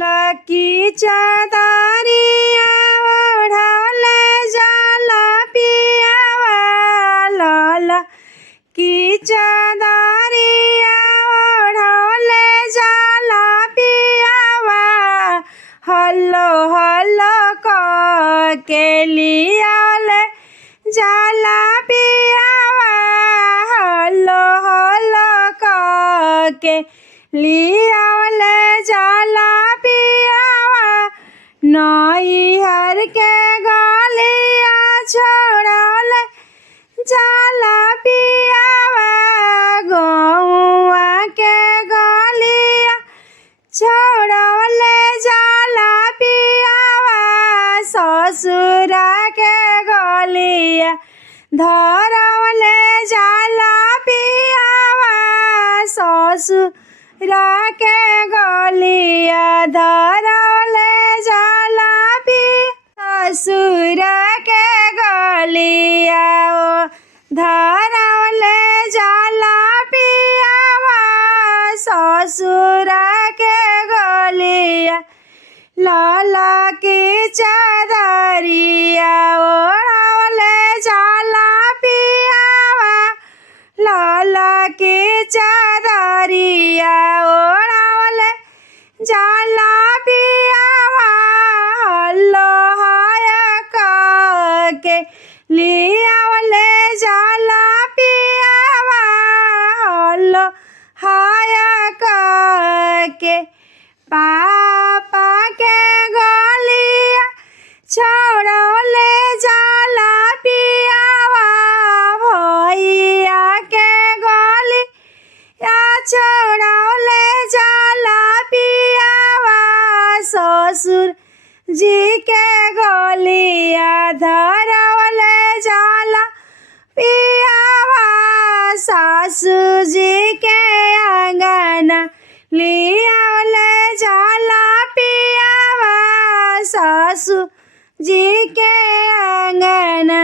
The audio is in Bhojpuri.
लकी चादरिया ओढ़ले जाला पियावा लाला की चादरिया ओढ़ले जाला पियावा हल्लो हल्लो के लियाले जाला पियावा हल्लो हल्लो के लियाले जाला पियावा नैहर के गलिया छोड़ले जाला पियावा गौआ के गलिया छोड़ले जाला पियावा ससुरा के गलिया धरले जाला पियावा ससुरा के गलिया धरले जाला ससुरा के गलिया ओ धरले जाला पियावा ससुरा के गलिया लाला की चादरिया ओढ़ले जाला पियावा लाला की चादरिया ओढ़ले जाला पियावा हल्लो हाय के लियावले जाला पियावा हल्लो हाय के पापा के गलिया छोड़ले जाला पियावा भैया के गलिया छोड़ले जाला पियावा ससुर जी के गलिया धरले जाला पियावा सासू जी के अंगना लियावले जाला पियावा सासू जी के अंगना।